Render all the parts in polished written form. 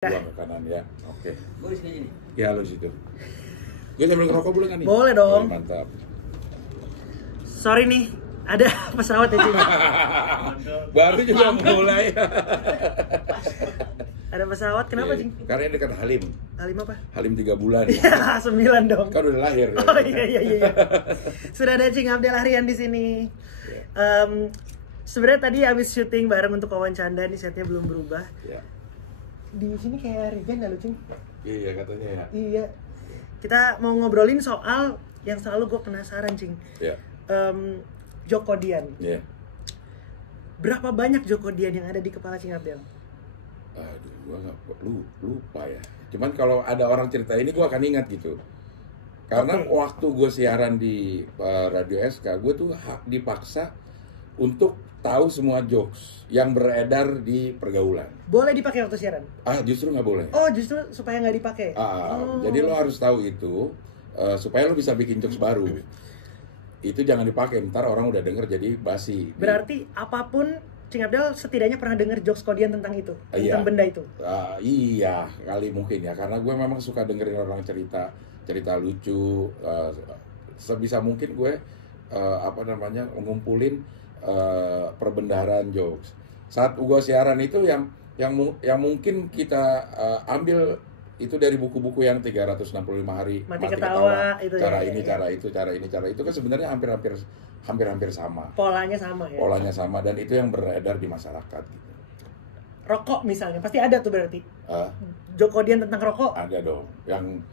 Gua ke kanan ya, oke. Gue di sini nih. Ya lu situ. Gue sambil ngerokok boleh kan nih? Boleh dong. Oh, mantap. Sorry nih, ada pesawat ya Cing. Baru juga mulai. Ada pesawat, kenapa Cing? Karena ini dekat Halim. Halim apa? Halim 3 bulan. Ya, 9 dong. Kan udah lahir. Ya? Oh iya. Sudah ada Cing Abdel Ahrian di sini. Sebenarnya tadi abis syuting bareng untuk Kawan Canda, nih setnya belum berubah. Ya. Di sini kayak regen nggak lu Cing? Iya katanya ya. Iya. Kita mau ngobrolin soal yang selalu gue penasaran Cing. Ya. Joko Dian. Iya. Berapa banyak Joko Dian yang ada di kepala Cing Abdel? Aduh, gua nggak lupa ya. Cuman kalau ada orang cerita ini gua akan ingat gitu. Karena waktu gue siaran di Radio SK, gue tuh dipaksa untuk tahu semua jokes yang beredar di pergaulan. Boleh dipakai waktu siaran? Justru nggak boleh. Oh, justru supaya nggak dipakai. Jadi lo harus tahu itu supaya lo bisa bikin jokes baru. Itu jangan dipakai, ntar orang udah denger jadi basi. Berarti apapun Cing Abdel setidaknya pernah denger jokes Kodian tentang itu, tentang benda itu. Iya, kali mungkin ya, karena gue memang suka dengerin orang cerita lucu. Sebisa mungkin gue ngumpulin perbendaharaan jokes. Saat gue siaran itu yang mungkin kita ambil itu dari buku-buku yang 365 hari mati ketawa itu cara ya, ini, cara itu kan sebenarnya hampir sama. Polanya sama ya. Polanya sama, dan itu yang beredar di masyarakat gitu. Rokok misalnya pasti ada tuh berarti. Joko Dian tentang rokok. Ada dong. Yang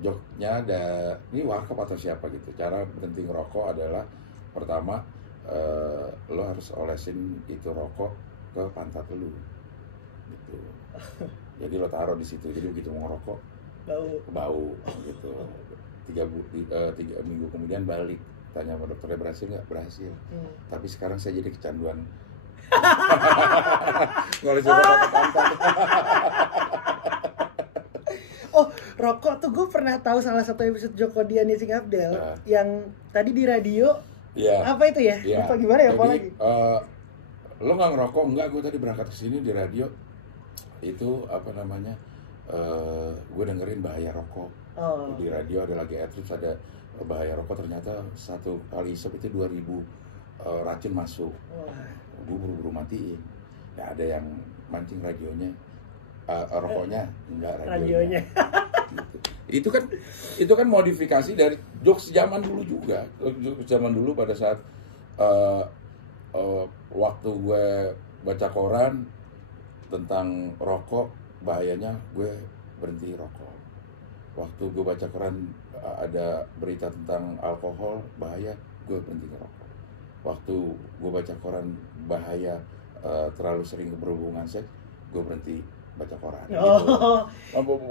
joknya ada ini Warkop atau siapa gitu. Cara berhenti ngerokok adalah pertama lo harus olesin itu rokok ke pantat lo gitu. Jadi lo taruh di situ, jadi begitu mau ngerokok bau gitu. 3 minggu kemudian balik, tanya sama dokternya berhasil nggak? Berhasil. Tapi sekarang saya jadi kecanduan ngolesin rokok ke pantat. Oh, rokok tuh gue pernah tahu salah satu episode Joko Dian Cing Abdel yang tadi di radio. Iya. Apa itu ya? Lupa gimana ya? Apa lagi? Lo nggak ngerokok? Enggak, gue tadi berangkat ke sini di radio. Itu gue dengerin bahaya rokok. Di radio ada lagi terus ada bahaya rokok, ternyata satu kali isep itu 2000 racun masuk. Gue buru-buru matiin. Nggak ada yang mancing radionya. Rokoknya enggak, radionya. Gitu. Itu kan modifikasi dari jokes zaman dulu juga. Jokes zaman dulu pada saat waktu gue baca koran tentang rokok, bahayanya, gue berhenti rokok. Waktu gue baca koran ada berita tentang alkohol, bahaya, gue berhenti ngerokok. Waktu gue baca koran bahaya terlalu sering berhubungan seks, gue berhenti baca koran.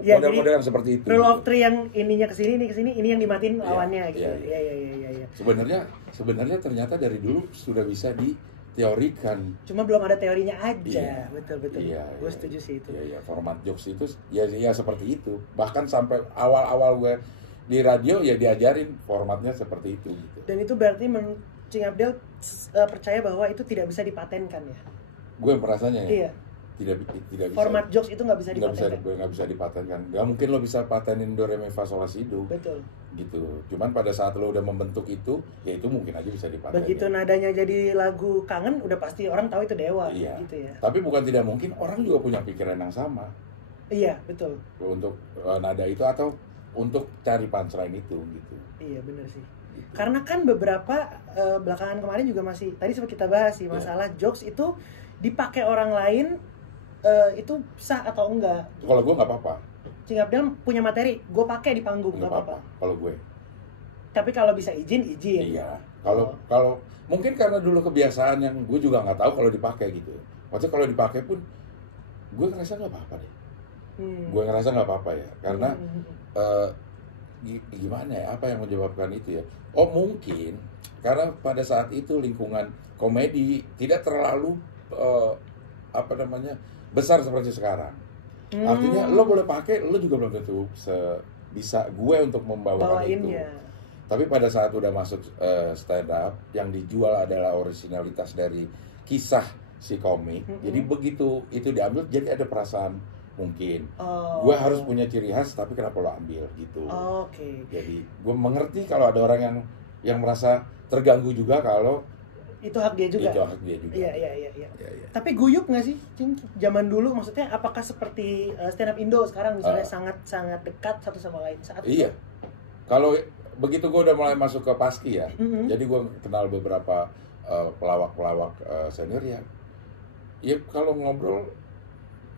Ya, model-model seperti itu. Rule of three yang ininya kesini, ini yang dimatiin lawannya gitu. Iya. Sebenarnya ternyata dari dulu sudah bisa diteorikan. Cuma belum ada teorinya aja. Iya. Betul. Gue setuju sih itu. Iya, format jokes itu ya seperti itu. Bahkan sampai awal-awal gue di radio ya diajarin formatnya seperti itu gitu. Dan itu berarti Cing Abdel percaya bahwa itu tidak bisa dipatenkan ya? Gue merasanya ya. Iya. Tidak bisa. Format jokes itu nggak bisa dipatenkan. Nggak bisa dipatenkan. Nggak mungkin lo bisa patenin do re mi fa sol la si do. Betul. Gitu. Cuman pada saat lo udah membentuk itu, ya itu mungkin aja bisa dipatenin. Begitu nadanya jadi lagu kangen, udah pasti orang tahu itu Dewa. Iya. Gitu ya. Tapi bukan tidak mungkin orang juga punya pikiran yang sama. Iya, betul. Untuk nada itu atau untuk cari punchline itu gitu. Iya, benar sih. Gitu. Karena kan beberapa belakangan kemarin juga masih tadi sempat kita bahas sih masalah jokes itu dipakai orang lain. Itu sah atau enggak? Kalau gue nggak apa-apa. Cing Abdel punya materi, gue pakai di panggung nggak apa-apa. Kalau gue. Tapi kalau bisa izin. Iya. Kalau mungkin karena dulu kebiasaan yang gue juga nggak tahu kalau dipakai gitu. Maksudnya kalau dipakai pun gue ngerasa nggak apa-apa deh. Gue ngerasa nggak apa-apa ya, karena gimana ya? Apa yang menyebabkan itu ya? Oh mungkin karena pada saat itu lingkungan komedi tidak terlalu besar seperti sekarang. Artinya lo boleh pakai, lo juga belum tentu bisa gue untuk membawakan itu. Tapi pada saat udah masuk stand up, yang dijual adalah originalitas dari kisah si komik. Jadi begitu itu diambil, jadi ada perasaan mungkin. Oh. Gue harus punya ciri khas, tapi kenapa lo ambil gitu. Oke. Jadi gue mengerti kalau ada orang yang merasa terganggu juga kalau Itu hak dia juga. itu hak dia juga. Iya. Ya, ya. Tapi guyup nggak sih, Cing? Zaman dulu maksudnya apakah seperti stand up Indo sekarang misalnya sangat dekat satu sama lain saat Iya. Kalau begitu gue udah mulai masuk ke Paski ya, jadi gue kenal beberapa pelawak-pelawak senior ya. Ya kalau ngobrol,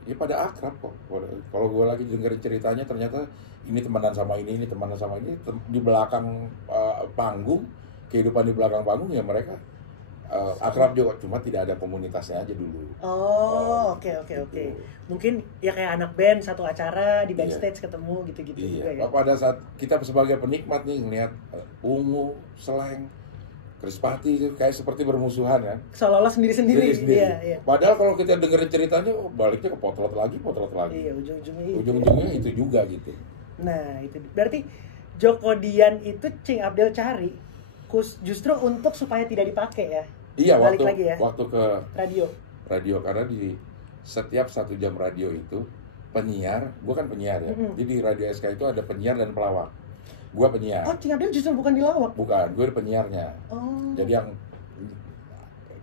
ya pada akrab kok. Kalau gue lagi dengerin ceritanya ternyata ini temenan sama ini temenan sama ini di belakang panggung, kehidupan di belakang panggung ya mereka akrab juga, cuma tidak ada komunitasnya aja dulu. Oke. Gitu. Mungkin ya kayak anak band satu acara di backstage ketemu gitu-gitu juga ya. Pada saat kita sebagai penikmat nih ngelihat Ungu, Slank, Krispati itu kayak seperti bermusuhan kan. Seolah-olah sendiri-sendiri. Iya. Padahal kalau kita dengerin ceritanya baliknya ke potlot lagi. Iya, ujung-ujungnya Ujung-ujungnya itu juga gitu. Nah, itu berarti Joko Dian itu Cing Abdel cari justru untuk supaya tidak dipakai ya. Iya, Balik lagi ya. waktu ke radio karena di setiap 1 jam radio itu penyiar, gue kan penyiar ya. Jadi di Radio SK itu ada penyiar dan pelawak. Gue penyiar. Oh, Cing Abdel justru bukan di lawak. Bukan, gue penyiarnya. Oh. Jadi yang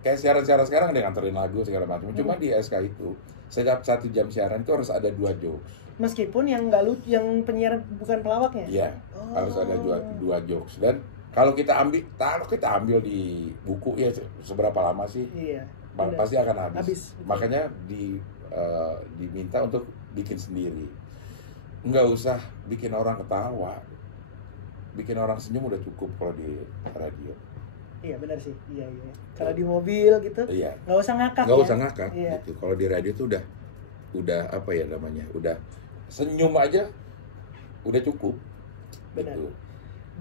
kayak siaran-siaran sekarang ada yang nganterin lagu segala macam. Cuma di SK itu setiap 1 jam siaran itu harus ada 2 jokes. Meskipun yang nggak lucu, yang penyiar bukan pelawaknya. Iya, harus ada dua jokes. Dan kalau kita ambil di buku ya seberapa lama sih? Iya. Pasti akan habis. Betul. Makanya diminta untuk bikin sendiri. Nggak usah bikin orang ketawa, bikin orang senyum udah cukup kalau di radio. Iya benar sih. Iya. Kalau di mobil gitu, nggak usah ngakak. Nggak usah ngakak. Iya. Gitu. Kalau di radio tuh udah apa ya namanya? Udah senyum aja, udah cukup. Benar. Gitu.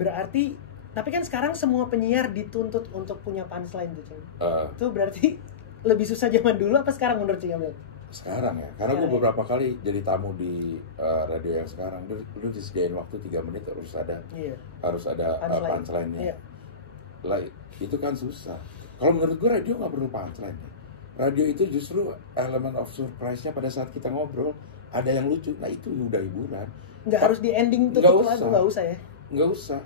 Berarti, tapi kan sekarang semua penyiar dituntut untuk punya punchline tuh, Cing. Itu berarti lebih susah zaman dulu apa sekarang menurut Cing Abdel? Sekarang ya, karena gue beberapa kali jadi tamu di radio yang sekarang, dulu disediain waktu 3 menit harus ada punchline-nya. Iya. Lah, itu kan susah. Kalau menurut gue radio nggak perlu punchline. Radio itu justru elemen of surprise-nya pada saat kita ngobrol ada yang lucu. Nah itu udah hiburan. Nggak harus di ending tutup lagu, nggak usah ya? Nggak usah.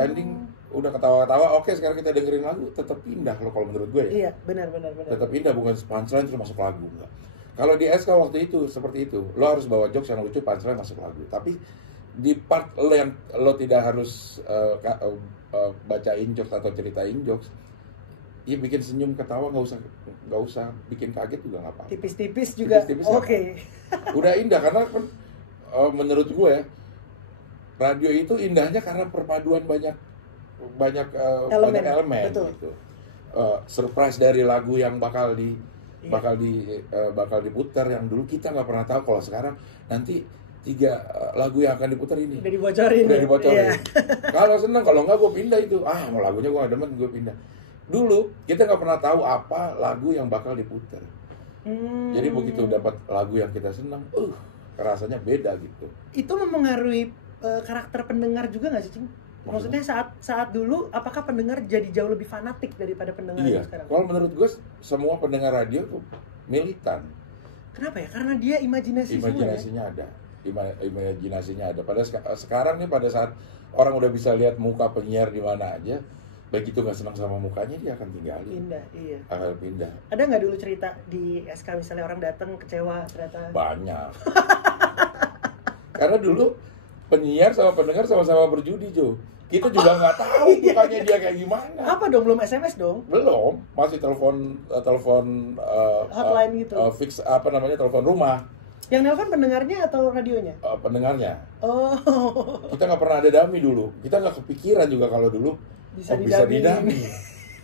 Ending udah ketawa-ketawa, oke sekarang kita dengerin lagu, tetap pindah loh kalau menurut gue ya. Iya, benar. Tetap pindah, bukan punchline terus masuk lagu, enggak. Kalau di SK waktu itu seperti itu, lo harus bawa jokes yang lucu, punchline masuk lagu. Tapi di part lo yang lo tidak harus bacain jokes atau ceritain jokes, ya bikin senyum ketawa, nggak usah bikin kaget juga nggak apa-apa. Tipis-tipis juga. Oke. Udah indah karena menurut gue ya, radio itu indahnya karena perpaduan banyak elemen gitu. Surprise dari lagu yang bakal diputar yang dulu kita nggak pernah tahu. Kalau sekarang nanti 3 lagu yang akan diputar ini udah dibocorin. Iya. Kalau seneng, kalau nggak gue pindah itu. Mau lagunya gue nggak demen, gue pindah. Dulu kita nggak pernah tahu apa lagu yang bakal diputar. Jadi begitu dapat lagu yang kita senang, rasanya beda gitu. Itu mempengaruhi karakter pendengar juga nggak sih, Cing? Maksudnya saat dulu, apakah pendengar jadi jauh lebih fanatik daripada pendengar sekarang? Kalau menurut gue, semua pendengar radio tuh militan. Kenapa ya? Karena dia imajinasinya ada. Imajinasinya ada. Pada sekarang nih, pada saat orang udah bisa lihat muka penyiar di mana aja, begitu nggak senang sama mukanya dia akan tinggalin. Pindah, iya. Akan pindah. Ada nggak dulu cerita di SK misalnya orang datang kecewa ternyata? Banyak. Karena dulu penyiar sama pendengar sama-sama berjudi, Jo. Kita juga nggak tahu mukanya dia kayak gimana. Apa dong? Belum SMS dong? Belum, masih telepon hotline gitu. Fix telepon rumah. Yang nelpon pendengarnya atau radionya? Pendengarnya. Oh. Kita nggak pernah ada dummy dulu. Kita nggak kepikiran juga kalau dulu bisa didummy.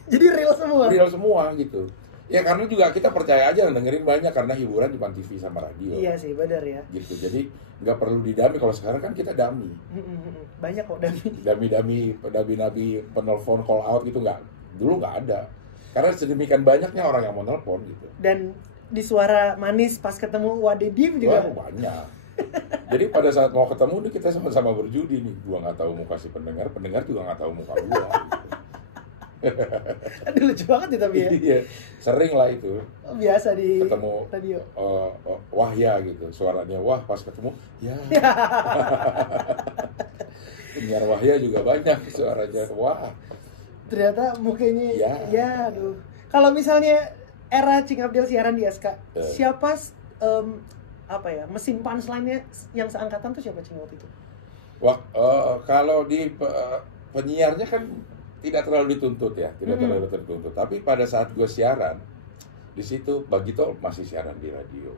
Jadi real semua. Real semua gitu. Ya karena juga kita percaya aja dengerin banyak karena hiburan cuma TV sama radio. Iya sih, benar ya. Gitu. Jadi nggak perlu didummy. Kalau sekarang kan kita dummy. Banyak kok dummy. Dummy penelpon call out gitu nggak. Dulu nggak ada. Karena sedemikian banyaknya orang yang mau nelpon gitu. Dan di suara manis pas ketemu Wadediv juga. Wah, banyak. Jadi pada saat mau ketemu nih kita sama-sama berjudi nih. Gua nggak tahu muka si pendengar juga nggak tahu muka gua. Gitu. Aduh, lucu banget ya tapi ya. Iya, sering lah itu Biasa di ketemu radio. Wahya gitu, suaranya wah, pas ketemu ya. Penyiar Wahya juga banyak suaranya wah. Ternyata mukanya Ya. ya aduh. Kalau misalnya era Cing Abdel siaran di SK, siapa apa ya, mesin punchline-nya yang seangkatan tuh siapa Cing waktu itu? Wah, kalau di penyiarnya kan tidak terlalu dituntut ya, tidak terlalu tertuntut. Tapi pada saat gue siaran, di situ Bagito masih siaran di radio.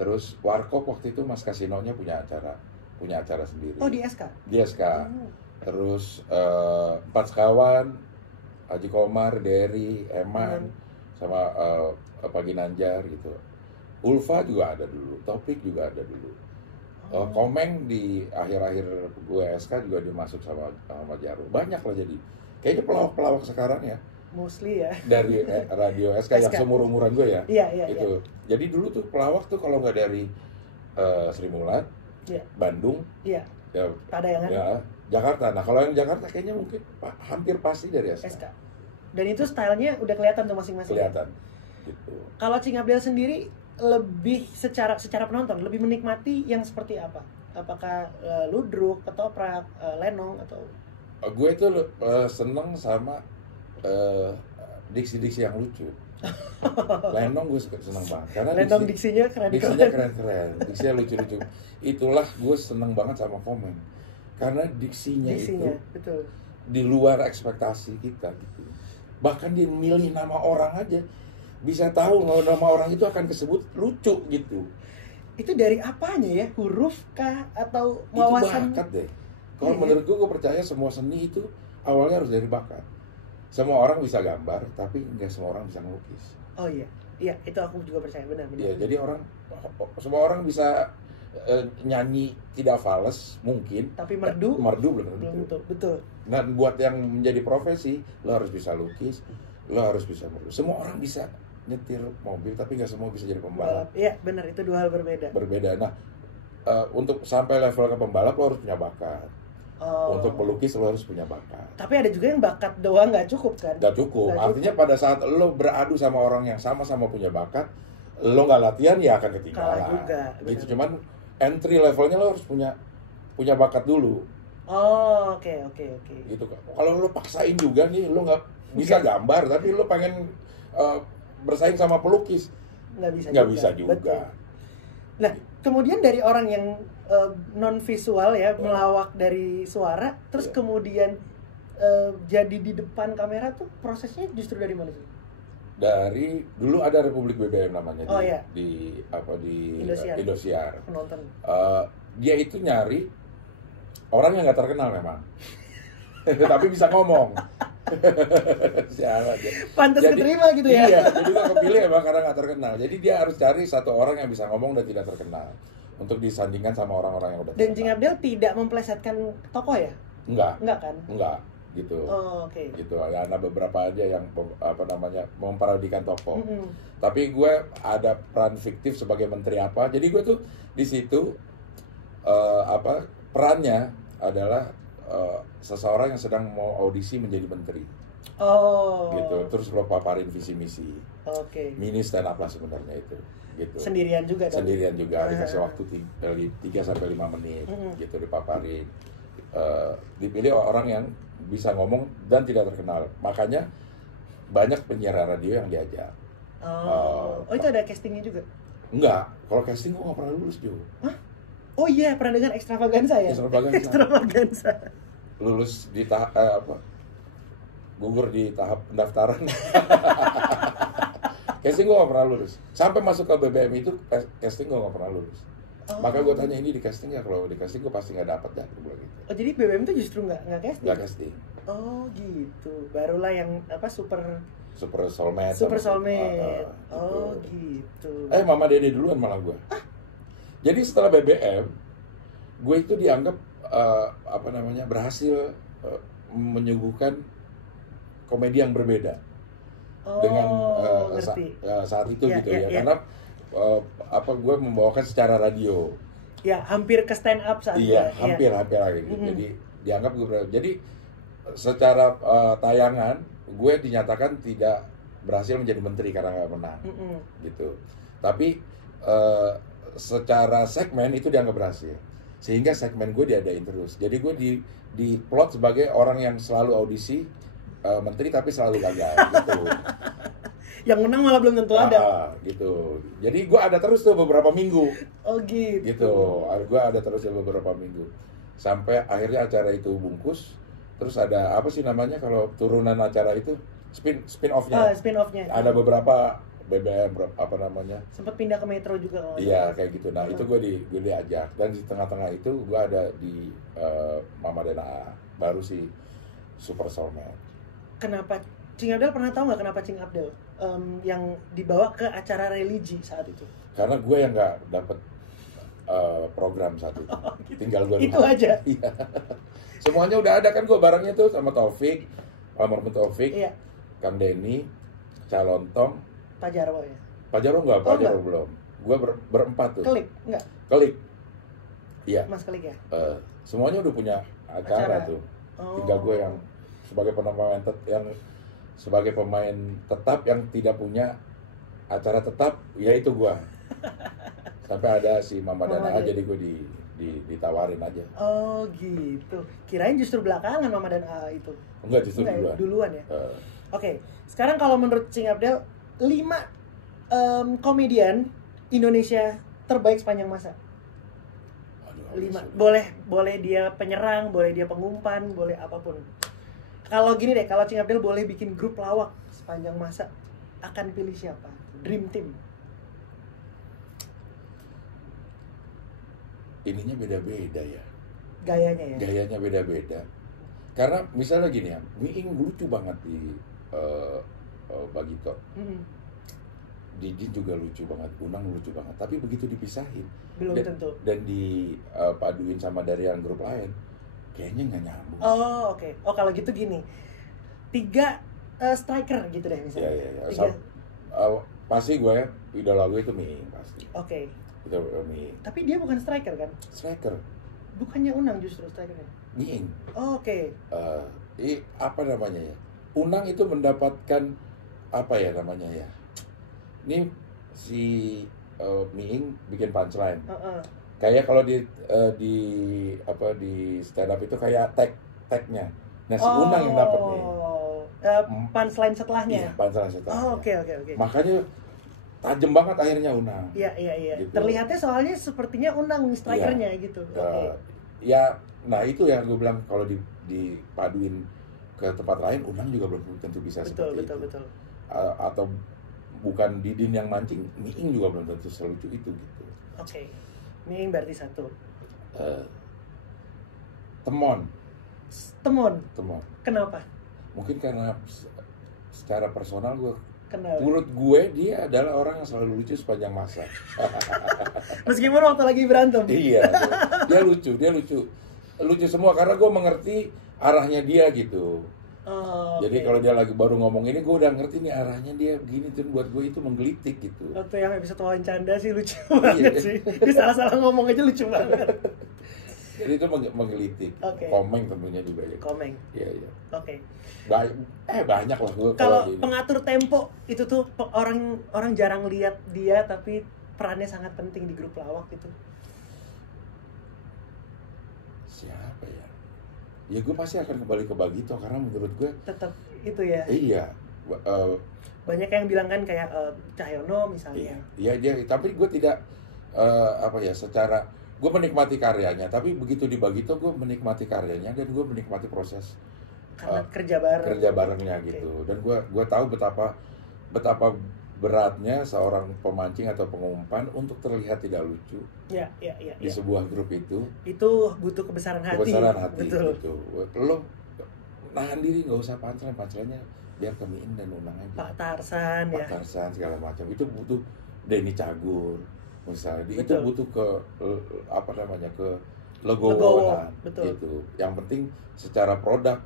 Terus Warkop waktu itu Mas Kasinonya punya acara sendiri. Oh, di SK? Di SK. Terus Empat Sekawan, Haji Komar, Dery, Eman, sama Pak Ginanjar gitu. Ulfa juga ada dulu, Topik juga ada dulu. Komeng di akhir-akhir gue SK juga dimasuk sama Jarum. Banyak lah jadi. Kayaknya pelawak-pelawak sekarang ya. Mostly ya. Dari radio SK yang seumur-umuran gue ya. Iya. Itu. Jadi dulu tuh pelawak tuh kalau nggak dari Sri Mulat, Bandung, ya, Jakarta. Nah kalau yang Jakarta kayaknya mungkin hampir pasti dari SK. Dan itu stylenya udah kelihatan tuh masing-masing. Kelihatan. Gitu. Kalau Cing Abdel sendiri lebih secara penonton lebih menikmati yang seperti apa? Apakah ludruk, ketoprak, lenong atau? Gue itu seneng sama diksi-diksi yang lucu. Lenong gue seneng banget karena Lenong diksinya keren. Diksinya lucu-lucu. Itulah gue seneng banget sama Komeng karena diksinya itu betul. Di luar ekspektasi kita gitu. Bahkan dia milih nama orang aja bisa tahu kalau nama orang itu akan disebut lucu gitu. Itu dari apanya ya? Huruf kah atau wawasan? Itu bakat deh. Kalau menurut gue percaya semua seni itu awalnya harus dari bakat. Semua orang bisa gambar, tapi nggak semua orang bisa melukis. Oh iya, itu aku juga percaya benar. Iya, jadi semua orang bisa nyanyi tidak fales mungkin, tapi merdu belum tentu. Betul. Nah, buat yang menjadi profesi, lo harus bisa lukis, lo harus bisa merdu. Semua orang bisa nyetir mobil, tapi nggak semua bisa jadi pembalap. Iya, benar, itu dua hal berbeda. Nah, untuk sampai level ke pembalap lo harus punya bakat. Untuk pelukis lo harus punya bakat. Tapi ada juga yang bakat doang nggak cukup kan? Nggak cukup. Artinya pada saat lo beradu sama orang yang sama-sama punya bakat, lo nggak latihan ya akan ketinggalan. Kalah juga. Gitu. Cuman entry levelnya lo harus punya bakat dulu. Oh, oke. Gitu kan. Kalau lo paksain juga nih, lo nggak bisa gambar, tapi lo pengen bersaing sama pelukis, nggak bisa juga. Betul. Nah, kemudian dari orang yang non visual ya, melawak dari suara, terus kemudian jadi di depan kamera tuh prosesnya justru dari mana sih? Dari dulu ada Republik BBM namanya di Indosiar. Penonton. Dia itu nyari orang yang nggak terkenal memang, tapi bisa ngomong. Pantas keterima gitu ya. Iya, jadi gua kepilih emang karena nggak terkenal. Jadi dia harus cari satu orang yang bisa ngomong dan tidak terkenal untuk disandingkan sama orang-orang yang udah terkenal. Dan Cing Abdel tidak memplesetkan tokoh ya? Enggak kan? Enggak, gitu. Oh, oke. Gitu. Ada beberapa aja yang memparodikan tokoh. Tapi gue ada peran fiktif sebagai menteri apa. Jadi gue tuh di situ perannya adalah seseorang yang sedang mau audisi menjadi menteri. Gitu. Terus lo paparin visi misi. Mini stand up lah sebenarnya itu. Gitu. Sendirian juga dikasih waktu 3-5 menit gitu dipaparin. Dipilih orang yang bisa ngomong dan tidak terkenal. Makanya banyak penyiar radio yang diajak. Itu ada castingnya juga? Enggak, kalau casting gue nggak pernah lulus juga. Hah? Oh iya, pernah dengar Extravaganza ya? Extravaganza. Lulus di gugur di tahap pendaftaran. Casting gue gak pernah lulus. Sampai masuk ke BBM itu casting gue gak pernah lulus. Maka gue tanya ini di casting ya, kalau di casting gue pasti gak dapet dah. Gitu. Oh jadi BBM itu justru gak casting? Gak casting. Oh gitu. Barulah yang super soulmate. Gitu. Oh gitu. Mama Dede duluan malah gue. Jadi setelah BBM, gue itu dianggap berhasil menyuguhkan komedi yang berbeda dengan saat itu gitu ya. Karena gue membawakan secara radio. Ya, hampir ke stand up saat itu. Iya, hampir lagi gitu. Jadi dianggap gue jadi secara tayangan gue dinyatakan tidak berhasil menjadi menteri karena nggak menang, gitu. Tapi secara segmen itu dianggap berhasil, sehingga segmen gue diadain terus. Jadi gue di plot sebagai orang yang selalu audisi menteri tapi selalu gagal, gitu. Yang menang malah belum tentu ada. Gitu. Jadi gue ada terus tuh beberapa minggu. Oh gitu. Gitu. Gue ada terus beberapa minggu. Sampai akhirnya acara itu bungkus. Terus ada apa sih namanya kalau turunan acara itu? Spin off-nya. Spin off-nya. Ada beberapa BBM apa namanya? Sempat pindah ke Metro juga kalau. Iya, kayak gitu. Nah, itu gue diajak, dan di tengah-tengah itu gue ada di Mama dan AA, baru si Super Soulmate. Kenapa Cing Abdel, pernah tahu nggak kenapa Cing Abdel yang dibawa ke acara religi saat itu? Karena gue yang nggak dapet program saat itu. Gitu. Tinggal gue itu aja. Iya. Semuanya udah ada kan, gue barengnya tuh sama Taufik, almarhum Taufik, Iya. Kang Denny, Calontong, Pak Jarwo ya. Pak Jarwo nggak, Oh, Pak Jarwo enggak. belum. Gue berempat tuh. Klik nggak? Klik. Iya. Mas Klik ya. Semuanya udah punya acara tuh. Oh. Tinggal gue yang sebagai pemain tetap yang tidak punya acara tetap, yaitu gue. Sampai ada si Mama dan AA, jadi gue ditawarin aja. Oh gitu. Kirain justru belakangan Mama dan AA itu. Enggak, justru Enggak, duluan. ya? Oke. Sekarang kalau menurut Cing Abdel, 5 komedian Indonesia terbaik sepanjang masa. Aduh, 5. Boleh dia penyerang, boleh dia pengumpan, boleh apapun. Kalau gini deh, kalau Cing Abdel boleh bikin grup lawak sepanjang masa, akan pilih siapa? Dream Team. Ininya beda-beda ya. Gayanya ya. Gayanya beda-beda. Karena misalnya gini ya, Miing lucu banget di Bagito. Didi juga lucu banget, Unang lucu banget. Tapi begitu dipisahin, Belum tentu. Dan dipaduin sama dari yang grup lain, kayaknya nggak nyambung. Oh oke. Oh kalau gitu gini, 3 striker gitu deh misalnya. Iya. 3. Pasti gue idola gue itu Miing pasti. Oke. Itu Miing. Tapi dia bukan striker kan? Striker. Bukannya Unang justru strikernya? Miing. Oh, oke. Apa namanya ya? Unang itu mendapatkan apa ya namanya ya? Ini si Miing bikin punchline. Kayak kalau di stand up itu kayak tagnya. Nah, si Unang yang dapat nih. Punchline setelahnya. Iya, punchline setelahnya. Oh, oke. Makanya tajam banget akhirnya Unang. Iya. Gitu. Terlihatnya soalnya sepertinya Unang strikernya gitu. Ya, nah itu yang gue bilang, kalau dipaduin ke tempat lain, Unang juga belum tentu bisa seperti itu. Betul. Atau bukan Didin yang mancing, Miing juga belum tentu selucu itu gitu. Oke. Miing berarti 1. Temon. Kenapa? Mungkin karena secara personal gue, Kenapa? menurut gue dia adalah orang yang selalu lucu sepanjang masa. Meskipun waktu lagi berantem. Iya, dia lucu semua, karena gue mengerti arahnya dia gitu. Jadi kalau dia lagi baru ngomong ini, gue udah ngerti nih arahnya dia begini, tuh buat gue itu menggelitik gitu. Waktu yang episode wawancara sih lucu banget sih. Dia salah-salah ngomong aja lucu banget. Jadi itu menggelitik. Komeng tentunya juga ya. Komeng. Iya. Oke. Banyak lah gue. Kalau pengatur tempo itu tuh orang jarang lihat dia, tapi perannya sangat penting di grup lawak gitu. Siapa ya? Ya gue pasti akan kembali ke Bagito, karena menurut gue tetap itu ya. Iya. Banyak yang bilang kan kayak Cahyono misalnya. Iya dia, tapi gue tidak secara gue menikmati karyanya, tapi begitu di Bagito gue menikmati karyanya, dan gue menikmati proses karena kerja barengnya gitu. Dan gue tahu betapa beratnya seorang pemancing atau pengumpan untuk terlihat tidak lucu. Iya. Di sebuah grup itu butuh kebesaran hati. Betul. Gitu. Lo nahan diri, nggak usah punchline-nya biar ke Miing dan Unang aja. Pak Tarsan segala macam. Itu butuh Denny Cagur misalnya. Itu butuh ke ke legowoan gitu. Yang penting secara produk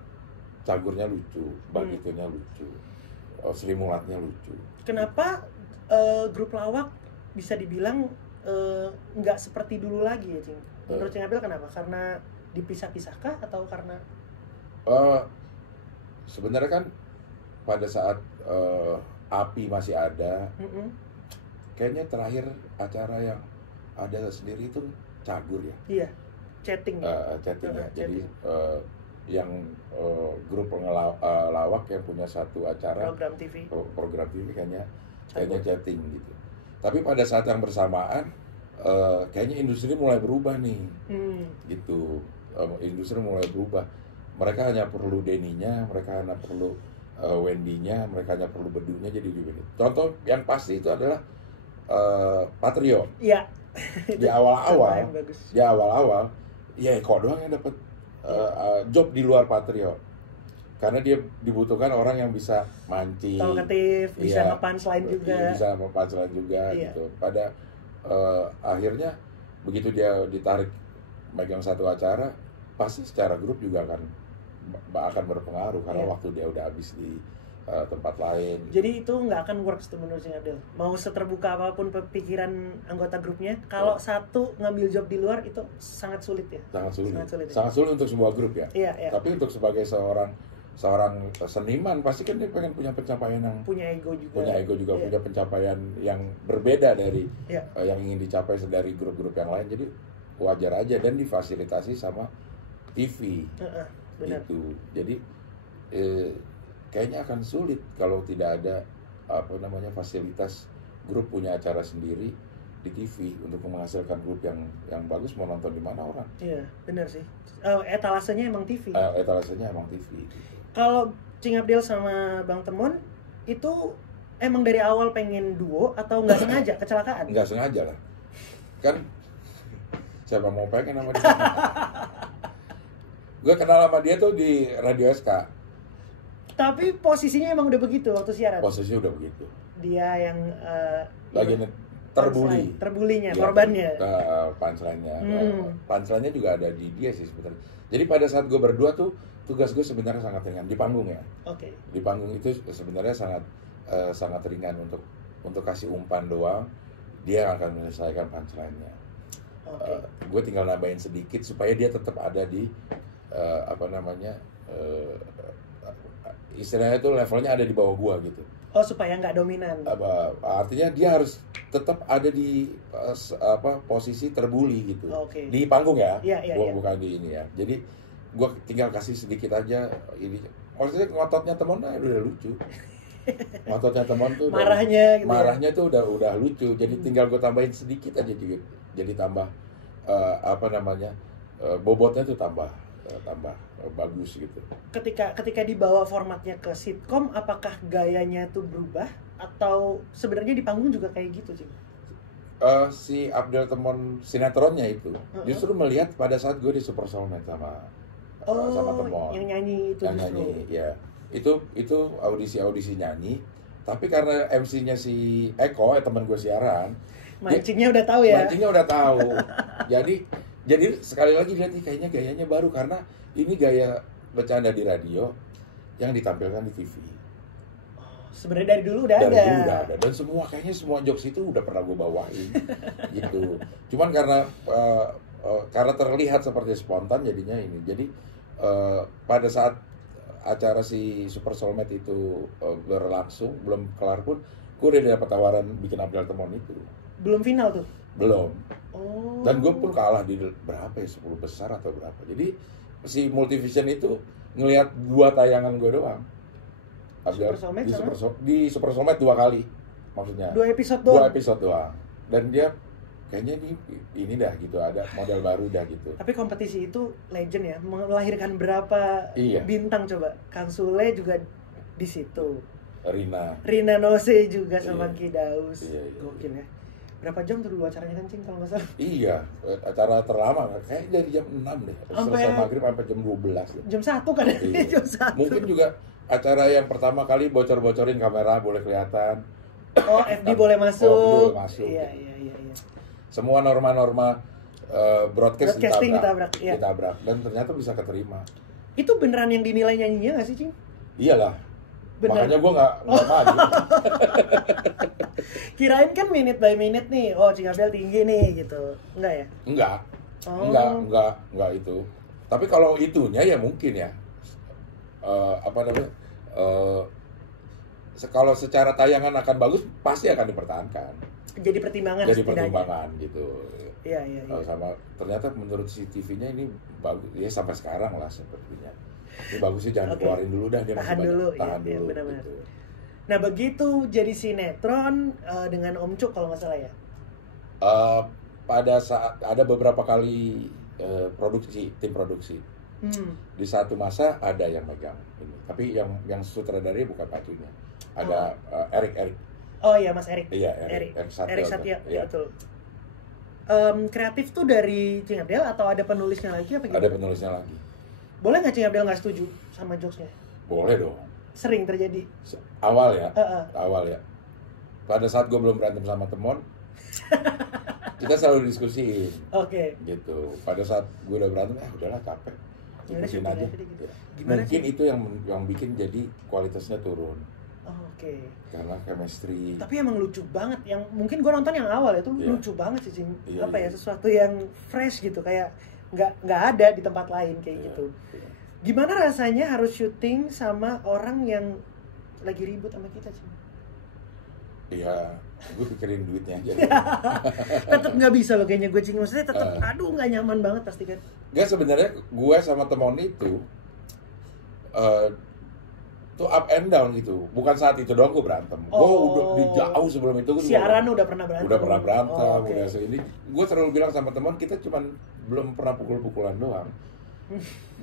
Cagurnya lucu, Bagitonya lucu, Sri Mulatnya lucu. Kenapa grup lawak bisa dibilang nggak seperti dulu lagi ya, Cing? Menurut Cing Abdel kenapa? Karena dipisah-pisahkah atau karena? Sebenarnya kan pada saat API masih ada, kayaknya terakhir acara yang ada sendiri itu Cagur ya. Iya, chatting. Chatting ya. Jadi Chatting. yang grup lawak yang punya satu acara program TV kayaknya chatting gitu. Tapi pada saat yang bersamaan kayaknya industri mulai berubah nih, gitu. Industri mulai berubah. Mereka hanya perlu Denny-nya, mereka hanya perlu Wendy-nya, mereka hanya perlu Bedunya jadi gini. Contoh yang pasti itu adalah Patrio. Iya. Di awal-awal, ya Eko doang yang dapat job di luar Patrio. Karena dia dibutuhkan orang yang bisa mancing, talkative, bisa nge-punchline juga. Iya, bisa nge-punchline juga gitu. Pada akhirnya begitu dia ditarik megang satu acara, pasti secara grup juga akan berpengaruh karena waktu dia udah habis di tempat lain. Jadi itu nggak akan works tuh menurut Cing Abdel. Mau seterbuka apapun pikiran anggota grupnya, kalau satu ngambil job di luar itu sangat sulit ya. Sangat sulit untuk sebuah grup ya. Iya. Tapi untuk sebagai seorang seniman pasti kan dia pengen punya pencapaian yang punya ego juga, punya pencapaian yang berbeda dari yang ingin dicapai dari grup-grup yang lain. Jadi wajar aja dan difasilitasi sama TV. Benar. Gitu. Jadi kayaknya akan sulit kalau tidak ada fasilitas grup punya acara sendiri di TV untuk menghasilkan grup yang bagus. Mau nonton di mana orang? Iya, benar sih. Etalasenya emang TV. Kalau Cing Abdel sama Bang Temon itu emang dari awal pengen duo atau nggak sengaja kecelakaan? Nggak sengaja lah. Kan siapa mau pengen sama dia? Gue kenal sama dia tuh di Radio SK. Tapi posisinya emang udah begitu waktu siaran? Posisinya udah begitu. Dia yang bagian terbulinya, korbannya. Punchline-nya. Punchline-nya juga ada di dia sih sebenarnya. Jadi pada saat gue berdua tuh, tugas gue sebenarnya sangat ringan. Di panggung ya. Oke. Di panggung itu sebenarnya sangat ringan untuk kasih umpan doang. Dia akan menyelesaikan punchline-nya. Gue tinggal nambahin sedikit supaya dia tetap ada di istilahnya itu levelnya ada di bawah gua gitu. Supaya nggak dominan. Artinya dia harus tetap ada di posisi terbuli gitu. Di panggung ya. Bukan di ini ya. Jadi gua tinggal kasih sedikit aja ini. Maksudnya ngototnya temen udah lucu. Ngototnya temen tuh marahnya tuh udah lucu. Jadi tinggal gua tambahin sedikit aja juga. Jadi tambah bobotnya tuh tambah bagus gitu. Ketika dibawa formatnya ke sitkom, apakah gayanya tuh berubah atau sebenarnya di panggung juga kayak gitu sih? Si Abdel Temon sinetronnya itu justru melihat pada saat gue di Super Soulmate sama Temon yang nyanyi itu ya. Itu audisi nyanyi, tapi karena MC-nya si Eko teman gue siaran, mancingnya udah tahu. Jadi sekali lagi lihat nih kayaknya gayanya baru karena ini gaya bercanda di radio yang ditampilkan di TV. Sebenarnya dari dulu udah ada. Dan semua jokes itu udah pernah gue bawain gitu. Cuman karena terlihat seperti spontan jadinya ini. Jadi pada saat acara si Super Soulmate itu berlangsung, belum kelar pun gue udah dapat tawaran bikin Abdel Temon itu. Belum final tuh? Belum. Dan gue pun kalah di berapa ya, 10 besar atau berapa. Jadi si Multivision itu ngelihat 2 tayangan gue doang. Di Super Soulmate 2 kali maksudnya. 2 episode doang. Dan dia kayaknya ini dah gitu, ada model baru dah gitu. Tapi kompetisi itu legend ya, melahirkan berapa bintang coba. Kang Sule juga di situ. Rina Nose juga sama Ki Daus. Gokil ya. Berapa jam tuh dulu acaranya kan, Cing, kalau nggak salah? Iya, acara terlama kayaknya dari jam 6 deh. Selesai maghrib sampai jam 12. Jam 1 kan ya? Iya. Jam 1. Mungkin juga acara yang pertama kali bocor-bocorin kamera boleh kelihatan. FD boleh masuk. Iya. Iya. Semua norma-norma broadcasting ditabrak. Dan ternyata bisa keterima. Itu beneran yang dinilai nyanyinya nggak sih, Cing? Iyalah. Bener. Makanya gue nggak maju. Kirain kan minute by minute nih, Cing Abdel tinggi nih gitu, enggak ya? Enggak itu. Tapi kalau itunya ya mungkin ya, kalau secara tayangan akan bagus pasti akan dipertahankan. Jadi pertimbangan. Jadi setidaknya. pertimbangan gitu. Iya. Sama ternyata menurut CCTV-nya ini bagus ya sampai sekarang lah sepertinya. Ini bagusnya jangan Oke. keluarin dulu dah, dia masih Tahan banyak. dulu, Tahan iya, dulu benar-benar. gitu. Nah begitu jadi sinetron dengan Om Cuk kalau nggak salah ya. Pada saat ada beberapa kali tim produksi. Di satu masa ada yang megang ini. Tapi yang sutradari bukan Pacunya. Ada Erik. Oh iya Mas Erik. Iya, Erik Satya, iya. ya betul. Kreatif tuh dari Cing Abdel atau ada penulisnya lagi apa gitu? Ada penulisnya lagi. Boleh nggak Cing Abdel nggak setuju sama jokesnya? Boleh dong. Sering terjadi. Awal ya. Pada saat gue belum berantem sama Temon, kita selalu diskusiin. Oke. Gitu. Pada saat gue udah berantem, udahlah capek. Ya udah, Ikutin syuting aja. aja deh gitu. Ya. Gimana Mungkin sih? itu yang bikin jadi kualitasnya turun. Oke. Karena chemistry. Tapi emang lucu banget. Yang mungkin gue nonton yang awal itu Iya. lucu banget sih Cing. Iya, Apa ya iya. sesuatu yang fresh gitu kayak nggak ada di tempat lain kayak Iya, gitu. iya. Gimana rasanya harus syuting sama orang yang lagi ribut sama kita Cing? Iya, gue pikirin duitnya aja. Tetap nggak bisa loh kayaknya gue Cing. Maksudnya tetap aduh nggak nyaman banget pasti kan. Gak, sebenarnya gue sama Temon itu tuh up and down gitu. Bukan saat itu doang gue berantem. Gue udah di jauh sebelum itu gue Siaran udah pernah berantem. udah pernah berantem. Oke. Udah ini gue selalu bilang sama Temon, kita cuman belum pernah pukul-pukulan doang.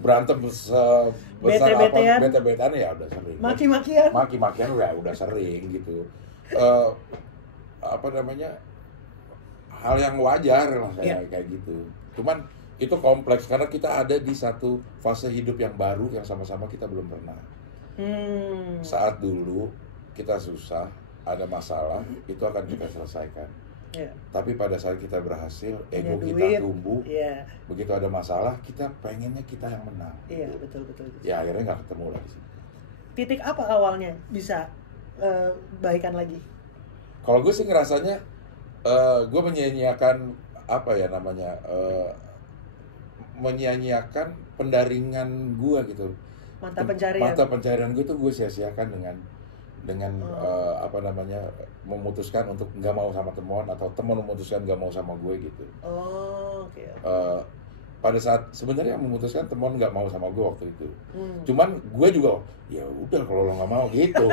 Berantem sebesar Bete-betean. apa, bete-betean ya udah sering. Maki-makian. Maki-makian udah sering gitu. Apa namanya, hal yang wajar lah kayak gitu. Cuman itu kompleks karena kita ada di satu fase hidup yang baru yang sama-sama kita belum pernah. Saat dulu kita susah, ada masalah, itu akan kita selesaikan. Yeah. Tapi pada saat kita berhasil, ego Punya kita duit. tumbuh. Iya. Begitu ada masalah, kita pengennya kita yang menang. Iya, betul. Ya akhirnya nggak ketemu lagi. Titik apa awalnya bisa baikan lagi? Kalau gue sih ngerasanya gue menyia-nyiakan apa ya namanya, menyia-nyiakan pendaringan gue gitu. Mata pencarian gue tuh gue sia-siakan dengan apa namanya, memutuskan untuk nggak mau sama Temon atau Temon memutuskan nggak mau sama gue gitu. Oke. Pada saat sebenarnya yang memutuskan Temon nggak mau sama gue waktu itu. Cuman gue juga ya udah kalau lo nggak mau gitu.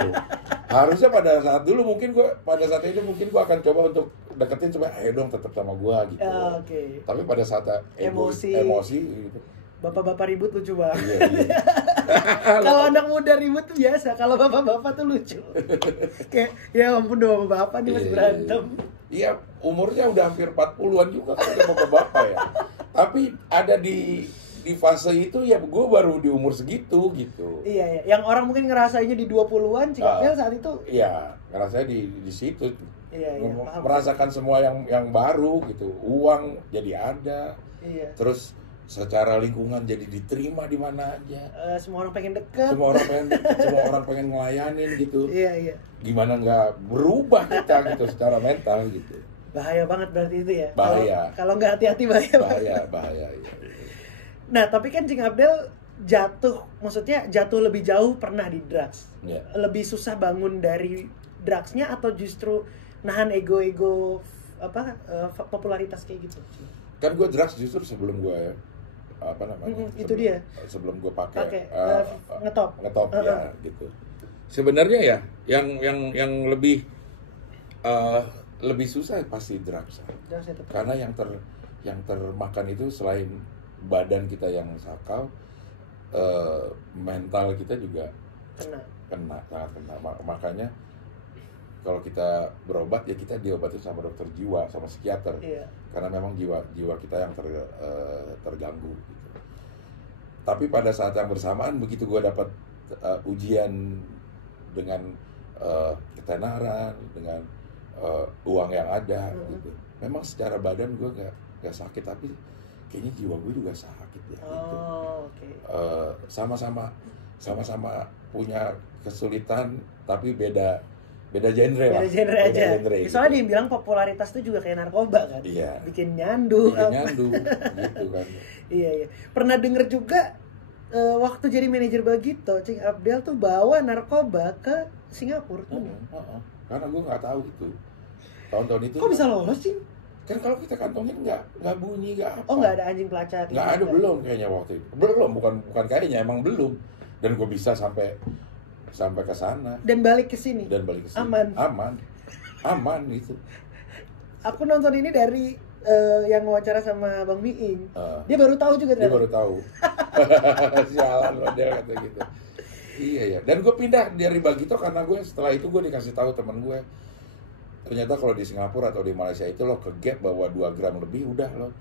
Harusnya pada saat dulu mungkin pada saat itu mungkin gue akan coba untuk deketin supaya ayo dong tetap sama gue gitu. Oke. Tapi pada saat emosi gitu. Bapak-bapak ribut lucu banget. Iya. Kalau anak muda ribut tuh biasa, kalau bapak-bapak tuh lucu. Kayak ya ampun dong bapak nih masih berantem. Iya, umurnya udah hampir 40-an juga kan udah bapak-bapak ya. Tapi ada di fase itu ya gue baru di umur segitu gitu. Iya. Yang orang mungkin ngerasainnya di 20-an, Cikapel saat itu. Iya, ngerasanya di situ. Iya, paham. Merasakan semua yang baru gitu. Uang jadi ada. Iya. Terus secara lingkungan jadi diterima di mana aja. Semua orang pengen deket. Semua orang pengen ngelayanin gitu. Iya. Gimana nggak berubah kita gitu secara mental gitu. Bahaya banget berarti itu ya. Bahaya. Kalau nggak hati-hati bahaya. Bahaya. Iya. Nah, tapi kan Cing Abdel maksudnya jatuh lebih jauh pernah di drugs. Yeah. Lebih susah bangun dari drugsnya atau justru nahan ego popularitas kayak gitu? Kan gue drugs justru sebelum gue apa namanya? Itu dia. Sebelum gue pakai ngetop ya gitu. Sebenarnya ya yang lebih susah pasti drugs. Karena yang termakan itu selain badan kita yang sakau, mental kita juga kena. Makanya kalau kita berobat ya kita diobatin sama dokter jiwa, sama psikiater. Iya. Karena memang jiwa kita yang terganggu gitu. Tapi pada saat yang bersamaan begitu gue dapat ujian dengan ketenaran, dengan uang yang ada gitu. Memang secara badan gue gak sakit, tapi kayaknya jiwa gue juga sakit ya gitu. Okay. Sama-sama punya kesulitan tapi beda genre lah. Beda genre aja. Soalnya dia bilang popularitas itu juga kayak narkoba kan. Iya. Bikin nyandu gitu kan. Iya. Pernah denger juga waktu jadi manajer Bagito, Cing Abdel tuh bawa narkoba ke Singapura tuh. Karena gue nggak tahu itu tahun-tahun itu. Kok bisa lolos sih? Kan kalau kita kantongin nggak bunyi, nggak apa. Oh, nggak ada anjing pelacak? Nggak ada, belum kayaknya waktu itu. Belum, bukan kayaknya, emang belum. Dan gue bisa sampai ke sana. Dan balik ke sini? Aman gitu. Aku nonton ini dari yang wawancara sama Bang Miing. Dia baru tahu juga. Dia baru tahu. Sialan loh dia kata gitu. Iya ya. Dan gue pindah dari Bagito karena gue setelah itu gue dikasih tahu teman gue. Ternyata kalau di Singapura atau di Malaysia itu lo ke gap bawa 2 gram lebih udah lo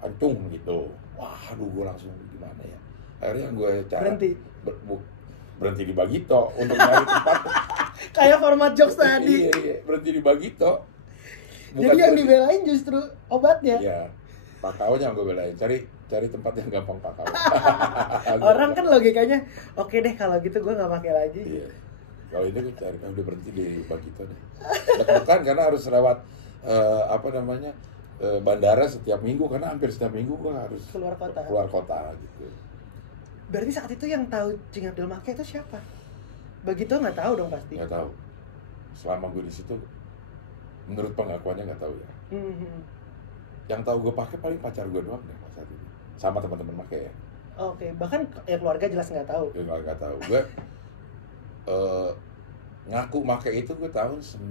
antung gitu. Wah, aduh gue langsung gimana ya. Akhirnya gue berhenti di Bagito untuk nyari tempat. Kayak format jokes tadi. Iya, berhenti di Bagito. Jadi yang dibelain justru obatnya. Iya. Pakaunya gue belain. Cari tempat yang gampang pakau. Orang kan logikanya, oke deh kalau gitu gue nggak pakai lagi. Iya. Kalau ini gue cari, udah berhenti di Bagito deh. Deg-degan karena harus lewat bandara setiap minggu, karena hampir setiap minggu gue harus keluar kota gitu. Berarti saat itu yang tahu Cing Abdul make itu siapa? Bagito nggak tahu dong pasti. Nggak tahu. Selama gue di situ, menurut pengakuannya nggak tahu ya. Yang tahu gue pakai paling pacar gue doang deh saat itu, sama teman-teman pakai ya. Oke, bahkan ya keluarga jelas nggak tahu. Ya, nggak tahu. Gue ngaku pakai itu gue tahun 96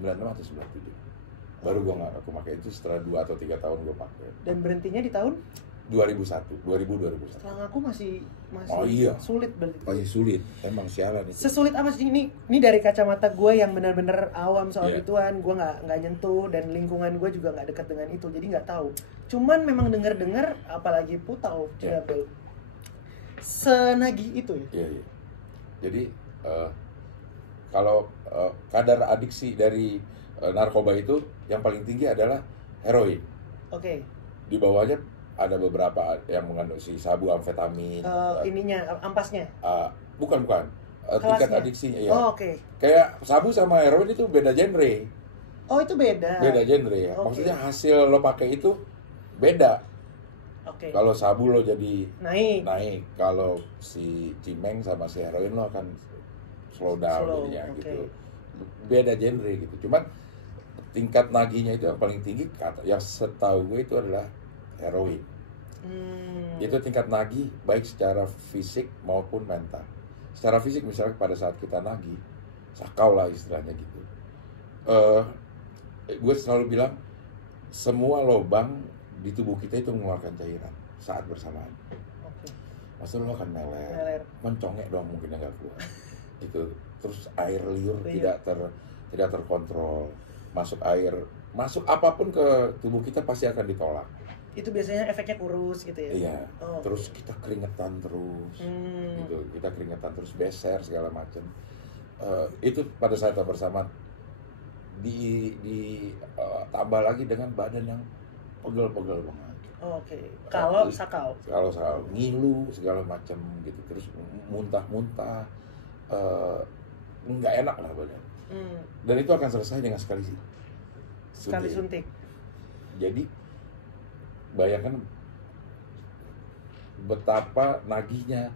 atau 97. Baru gue ngaku pakai itu setelah 2 atau 3 tahun gue pakai. Dan berhentinya di tahun 2001. Setelah ngaku masih oh, iya. Sulit berarti. Masih sulit, emang sialan itu. Sesulit apa sih ini dari kacamata gue yang benar-benar awam soal Yeah. gituan. Gue nggak nyentuh dan lingkungan gue juga nggak dekat dengan itu, jadi nggak tahu. Cuman memang dengar apalagi Putau Yeah. Cirebel senagih itu ya. Iya. Jadi kalau kadar adiksi dari narkoba itu yang paling tinggi adalah heroin. Oke. Di bawahnya ada beberapa yang mengandung si sabu, amfetamin. Ininya ampasnya. Bukan. Tingkat adiksinya ya. Oh, oke. Kayak sabu sama heroin itu beda genre. Oh, itu beda. Beda genre ya. Okay. Maksudnya hasil lo pakai itu beda. Oke. Kalau sabu lo jadi naik. Kalau si cimeng sama si heroin lo akan slow down jadinya gitu. Beda genre gitu. Cuman tingkat nagihnya itu yang paling tinggi yang setahu gue itu adalah heroin. Itu tingkat nagih baik secara fisik maupun mental. Secara fisik misalnya pada saat kita nagih, sakau lah istilahnya gitu. Gue selalu bilang semua lubang di tubuh kita itu mengeluarkan cairan saat bersamaan. Maksudnya lo akan meler. Mencongek doang mungkin yang gak kuat. Gitu. Terus air liur tidak terkontrol. Masuk apapun ke tubuh kita pasti akan ditolak. Itu biasanya efeknya kurus gitu ya? Iya. Terus kita keringetan terus, gitu. Kita keringetan terus, beser segala macam. Itu pada saat bersamaan tambah lagi dengan badan yang pegel-pegel banget. Oke. Kalau sakau ngilu segala macam gitu, terus muntah-muntah, nggak enak lah badan. Dan itu akan selesai dengan sekali suntik. Jadi bayangkan betapa nagihnya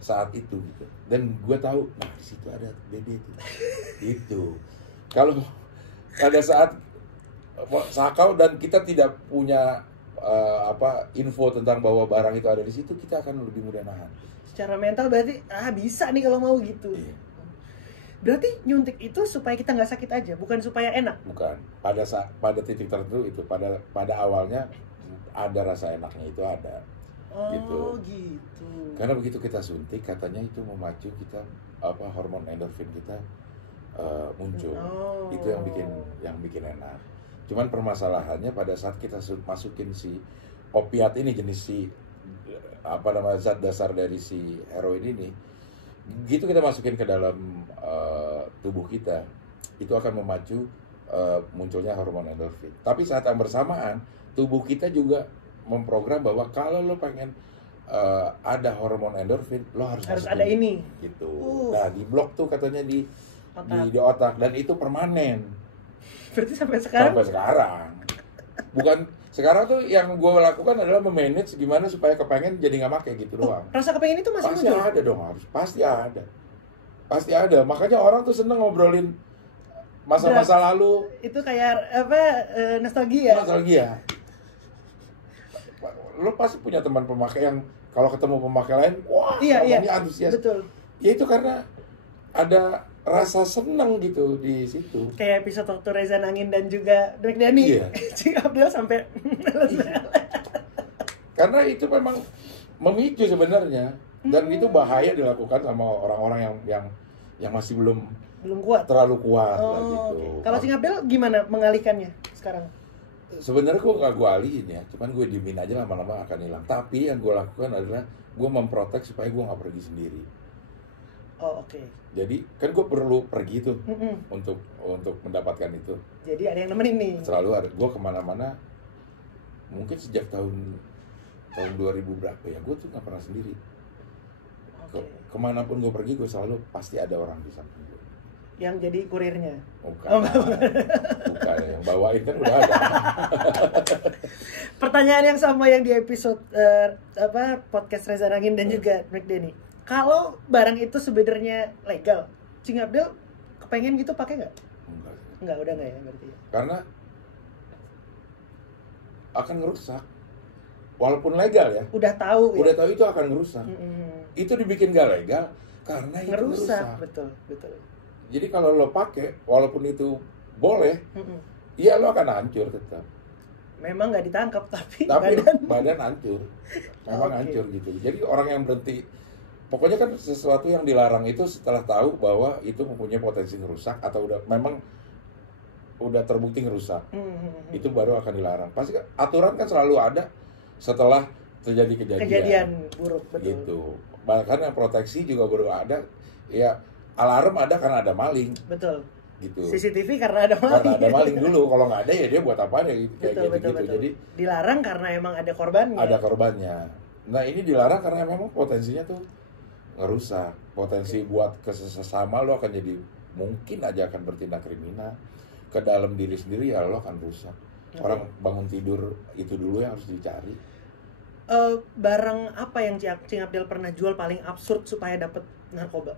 saat itu gitu. Dan gue tahu, di situ ada Dede itu. Itu. Kalau pada saat sakau dan kita tidak punya info tentang bahwa barang itu ada di situ, kita akan lebih mudah nahan. Secara mental berarti bisa nih kalau mau gitu. Iya. Berarti nyuntik itu supaya kita nggak sakit aja, bukan supaya enak. Bukan. Pada titik tertentu itu pada awalnya ada rasa enaknya itu ada. Gitu. Karena begitu kita suntik, katanya itu memacu kita hormon endorfin kita muncul. Itu yang bikin enak. Cuman permasalahannya pada saat kita masukin si opiat ini, jenis si zat dasar dari si heroin ini, gitu kita masukin ke dalam tubuh kita, itu akan memacu munculnya hormon endorfin. Tapi saat yang bersamaan tubuh kita juga memprogram bahwa kalau lo pengen ada hormon endorfin, lo harus ada ini gitu. Nah, di blok tuh katanya di otak, dan itu permanen. Berarti sampai sekarang? Bukan sekarang tuh yang gue lakukan adalah memanage gimana supaya kepengen jadi nggak pakai gitu doang. Rasa kepengen itu masih pasti muncul? Ada dong, pasti ada. Pasti ada. Makanya orang tuh seneng ngobrolin masa-masa lalu. Itu kayak apa, nostalgia. Nostalgia. Lo pasti punya teman pemakai yang kalau ketemu pemakai lain, wah, Iya, ngomongnya antusias. betul. Ya itu karena ada rasa senang gitu di situ. Kayak episode waktu Reza Nangin dan juga Drake Dani. Iya. Cing Abdel sampai Karena itu memang memicu sebenarnya, dan itu bahaya dilakukan sama orang-orang yang masih belum kuat. terlalu kuat lah gitu. Oke. Kalau Cing Abdel gimana mengalihkannya sekarang? Sebenarnya gue alihin ya, cuman gue diemin aja, lama-lama akan hilang. Tapi yang gue lakukan adalah gue memprotek supaya gue nggak pergi sendiri. Oh, oke. Jadi kan gue perlu pergi tuh untuk mendapatkan itu. Jadi ada yang nemenin nih. Selalu ada. Gue kemana-mana, mungkin sejak tahun 2000 berapa ya, gue tuh nggak pernah sendiri. Kemanapun gue pergi, gue selalu pasti ada orang di samping gue. Yang jadi kurirnya. Bukan, bukan, yang bawain kan udah ada. Pertanyaan yang sama yang di episode podcast Reza Nangin dan juga Drake Dani. Kalau barang itu sebenarnya legal, Cing Abdel kepengen gitu pakai nggak? Enggak, udah nggak ya berarti. Karena akan ngerusak. Walaupun legal ya. Udah tahu itu akan ngerusak. Itu dibikin gak legal karena itu ngerusak. Betul. Jadi kalau lo pakai, walaupun itu boleh, ya lo akan hancur tetap. Memang nggak ditangkap tapi badan hancur. Memang hancur gitu. Jadi orang yang berhenti, pokoknya kan sesuatu yang dilarang itu setelah tahu bahwa itu mempunyai potensi ngerusak atau udah terbukti ngerusak, itu baru akan dilarang. Pasti aturan kan selalu ada setelah terjadi kejadian buruk, betul. Gitu. Bahkan yang proteksi juga baru ada, ya alarm ada karena ada maling. Betul. Gitu. CCTV karena ada maling. Karena ada maling dulu, kalau nggak ada ya dia buat apa ya gitu, betul. Jadi dilarang karena emang ada korbannya. Ada korbannya. Nah ini dilarang karena memang potensinya tuh ngerusak. Potensi buat kesesama lo akan jadi, mungkin aja akan bertindak kriminal ke dalam diri sendiri, ya lo akan rusak. Orang bangun tidur itu dulu yang harus dicari. Barang apa yang Cing Abdel pernah jual paling absurd supaya dapat narkoba?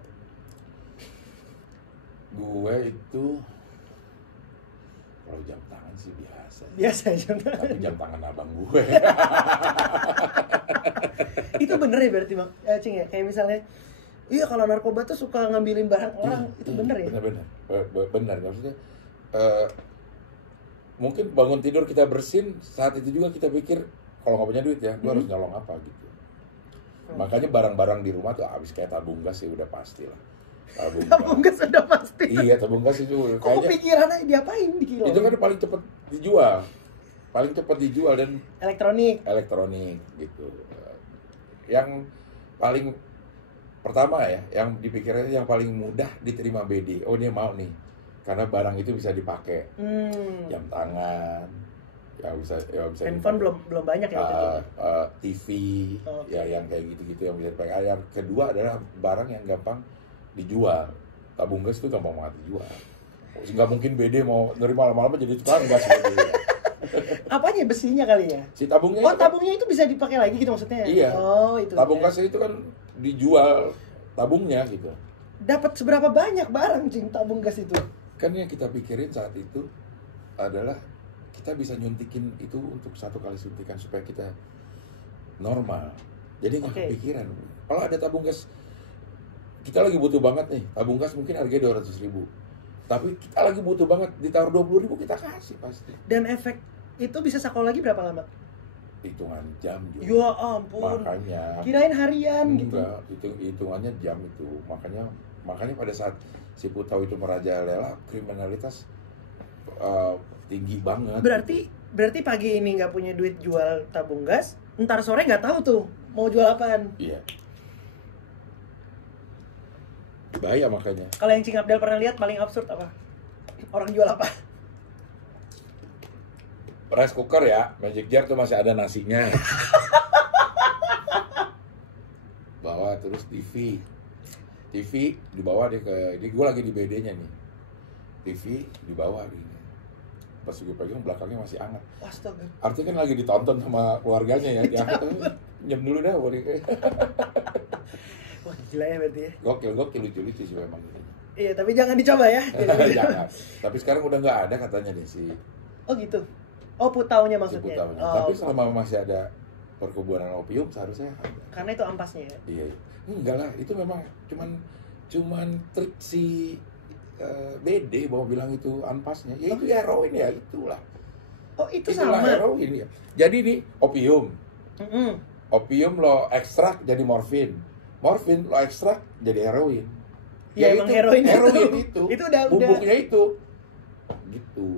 Gue itu kalau jam tangan sih biasa. Biasa jam tangan. Tapi jam tangan abang gue. Itu bener ya berarti Bang? Cing ya, kayak misalnya, iya kalau narkoba tuh suka ngambilin barang orang, itu bener ya? Bener. Maksudnya mungkin bangun tidur kita bersin, saat itu juga kita pikir kalau nggak punya duit ya, gue harus nyolong apa gitu. Makanya barang-barang di rumah tuh habis kayak tabung gas sih udah pasti lah. Tabung gas udah pasti. Iya, tabung gas itu kayaknya. Kok pikirannya diapain di kilo? Itu kan paling cepet dijual dan elektronik gitu. Yang paling pertama ya, yang dipikirnya yang paling mudah diterima BD. Oh dia mau nih, karena barang itu bisa dipakai. Jam tangan, ya bisa handphone belum banyak ya TV, ya yang kayak gitu-gitu yang bisa dipakai. Yang kedua adalah barang yang gampang dijual. Tabung gas itu gampang banget dijual. Nggak mungkin BD mau nerima lama-lama jadi tukang gas gitu. Apanya, besinya kali ya? Si tabungnya. Oh, tabungnya itu bisa dipakai lagi gitu maksudnya? Iya. Oh, itu. Tabung gas itu kan dijual tabungnya gitu. Dapat seberapa banyak barang Cing tabung gas itu? Kan yang kita pikirin saat itu adalah kita bisa nyuntikin itu untuk 1 kali suntikan supaya kita normal. Jadi nggak kepikiran. Kalau ada tabung gas, kita lagi butuh banget nih. Tabung gas mungkin harganya 200.000. Tapi kita lagi butuh banget, ditaruh 20.000 kita kasih pasti. Dan efek itu bisa sakau lagi berapa lama? Hitungan jam juga. Ya ampun. Makanya. Kirain harian gitu. Enggak, hitungannya jam itu. Makanya pada saat si Putau itu merajalela, kriminalitas tinggi banget. Berarti pagi ini nggak punya duit jual tabung gas, ntar sore nggak tahu tuh mau jual apaan. Iya. Bahaya makanya. Kalau yang Cing Abdel pernah lihat paling absurd apa? Orang jual apa? Rice cooker ya, Magic Jar tuh masih ada nasinya. Bawa terus TV dibawa dia ke, ini gue lagi di BD-nya nih. TV dibawa gini. Pas gue pegang belakangnya masih hangat. Astaga. Artinya kan lagi ditonton sama keluarganya ya. Diangkat, nyem dulu dah. Wah gila ya berarti ya. Gokil, lucu sih memang gitu. Iya tapi jangan dicoba ya. Jangan. Tapi sekarang udah nggak ada katanya nih si. Oh gitu. Oh putaunya Si maksudnya. putaunya. Oh, Tapi selama masih ada perkebunan opium seharusnya ada. karena itu ampasnya ya. Iya. Enggak lah, itu memang cuman trik si BD bahwa bilang itu ampasnya. Ya itu heroin ya, itulah. Oh itu Itulah sama. heroin ya. Jadi nih opium. Mm-mm. Opium lo ekstrak jadi morfin. Morfin lo ekstrak jadi heroin. Ya, emang heroin itu. Itu udah bubuknya itu. Gitu.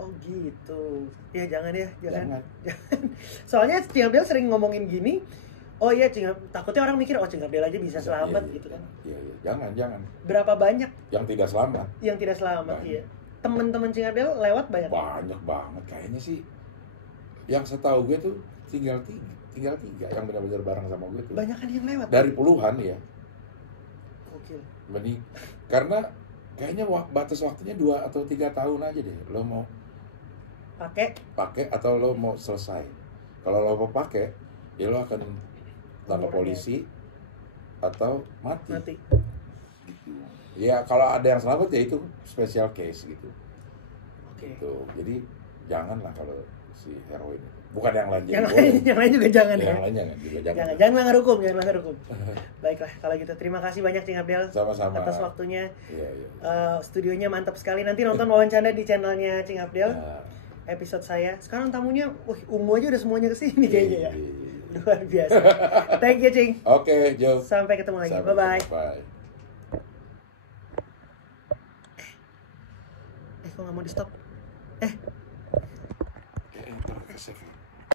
Oh gitu. Ya jangan ya, jangan. Jangan. Soalnya Cing Abdel sering ngomongin gini. Oh iya, takutnya orang mikir oh Cing Abdel aja bisa selamat Iya, gitu kan. Iya. Jangan. Berapa banyak Yang tidak selamat. yang tidak selamat? Banyak. Iya. Temen-temen Cing Abdel lewat banyak. Banyak banget kayaknya sih. Yang setahu gue tuh tinggal tiga yang benar-benar bareng sama gue tuh. Banyak kan yang lewat. Dari puluhan ya. Gokil. Karena kayaknya batas waktunya 2 atau 3 tahun aja deh. Lo mau pakai atau lo mau selesai. Kalau lo mau pakai, ya lo akan tangkap polisi atau mati. Gitu. Ya kalau ada yang selamat ya itu special case gitu. Oke. Gitu. Jadi janganlah kalau si heroin. Bukan yang lain. Yang lain juga jangan ya. Yang lain jangan. Jangan melanggar hukum. Baiklah, kalau gitu terima kasih banyak Cing Abdel Sama-sama. atas waktunya. Iya. Studionya mantap sekali. Nanti nonton wawancara di channelnya Cing Abdel. Nah, Episode saya. Sekarang tamunya, ungu aja udah semuanya kesini kayaknya ya. iya. Luar biasa. Thank you Cing. Oke, Jo. Sampai ketemu lagi. Bye-bye. Bye. Kok nggak mau di stop?